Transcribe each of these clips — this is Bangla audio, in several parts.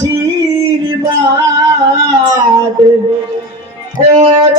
আশীর্বাদ করদানবী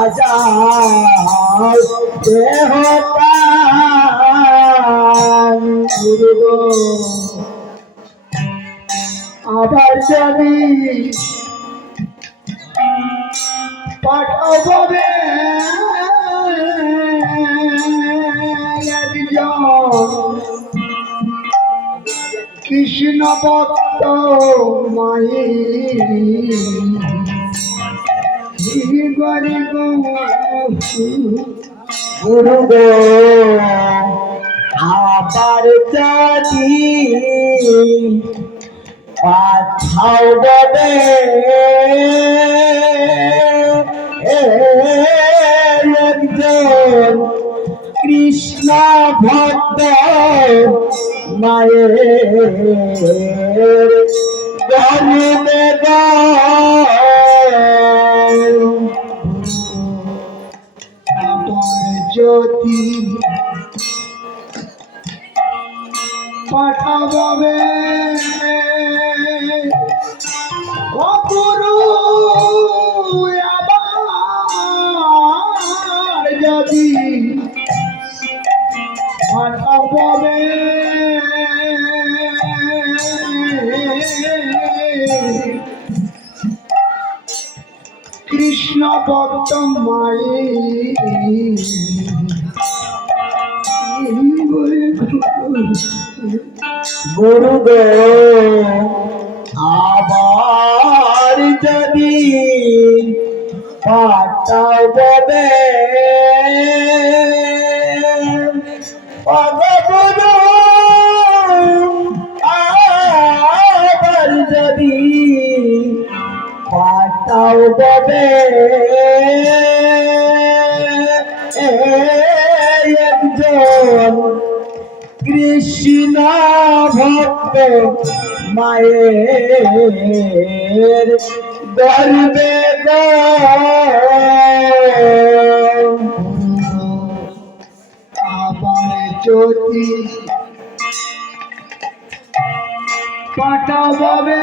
সাজাও দেহতা গুরু আবার একজন কৃষ্ণ ভক্ত মাই গরি গো আবার যদি পাঠাও ববে। একজন কৃষ্ণ ভক্ত মায়ের গরিবে জ্যোতি পাঠাবে। কৃষ্ণ ভক্ত গো আবার যদি পাঠাও ববে ববে একজন কৃষ্ণ ভক্ত মায়ের গর্বে আবার যদি পাঠাবে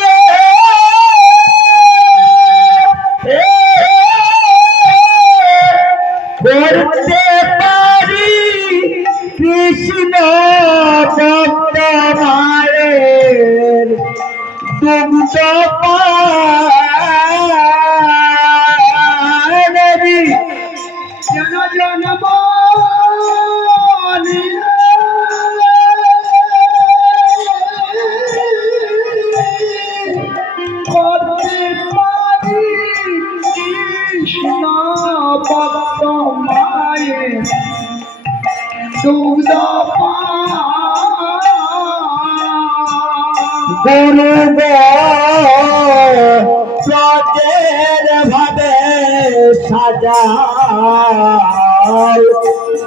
গুরু সচের ভাবে সাজাও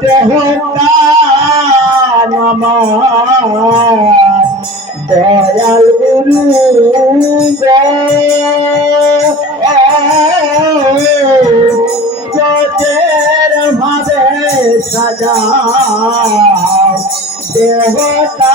দেহতা নমাজ দয়াল গুরু সচের ভাবে সাজাও দেহতা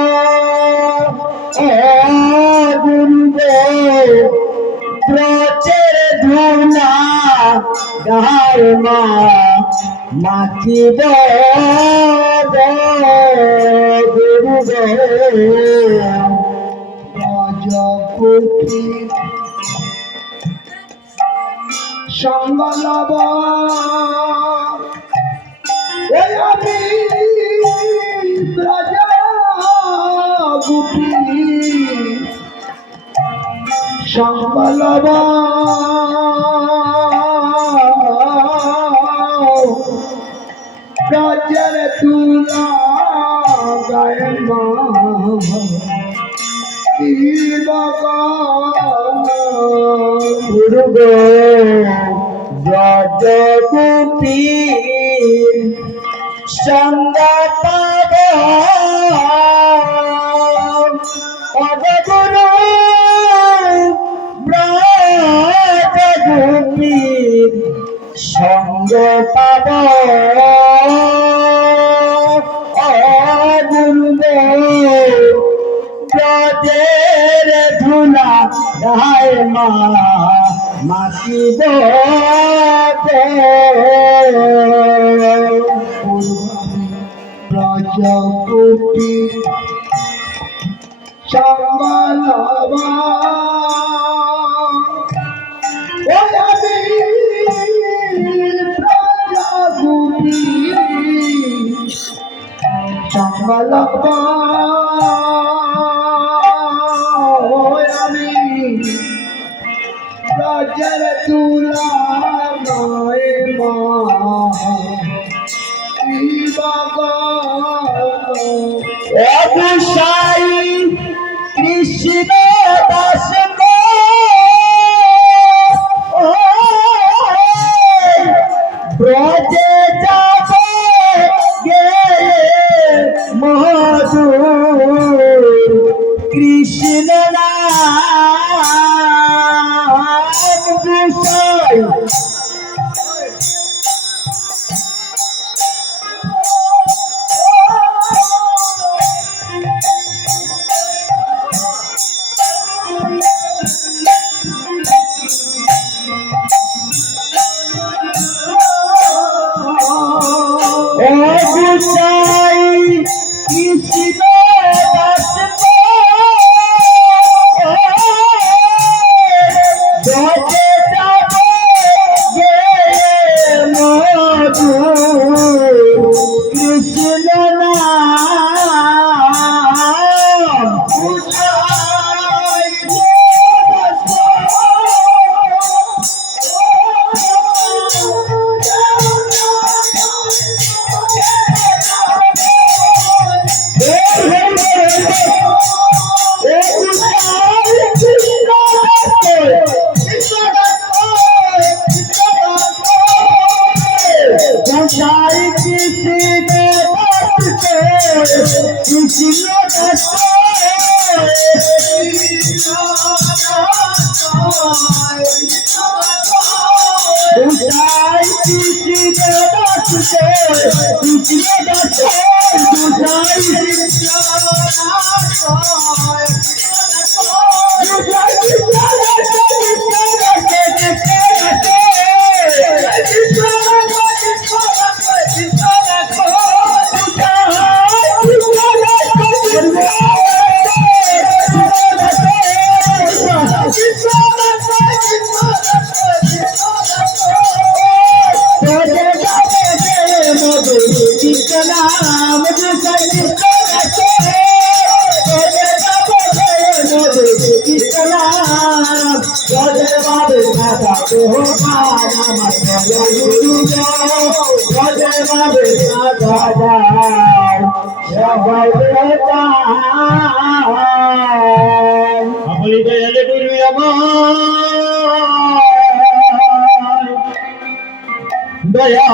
গার মা মাখিব সঙ্গলব ওই আমি প্রজাগুপি। সঙ্গলব মা গুরু ব্রজগুপির সঙ্গ পাব অবগুরু ব্রজগুপির সঙ্গ পাব চামালাবা ওই আমি রাজকুটি চামালাবা রাজার তুলা নয় মা অবসাই কৃষ্ণ চাই কিসি কৃষ্ণ চাই কিসি কৃষ্ণ দুসাই কৃষ্ণ আপনি দয়ালে গুরু আমার দয়া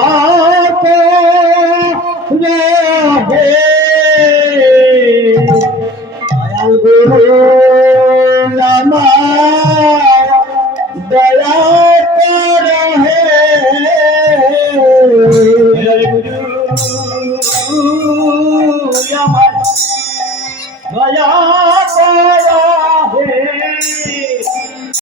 রে দয়াল গুরু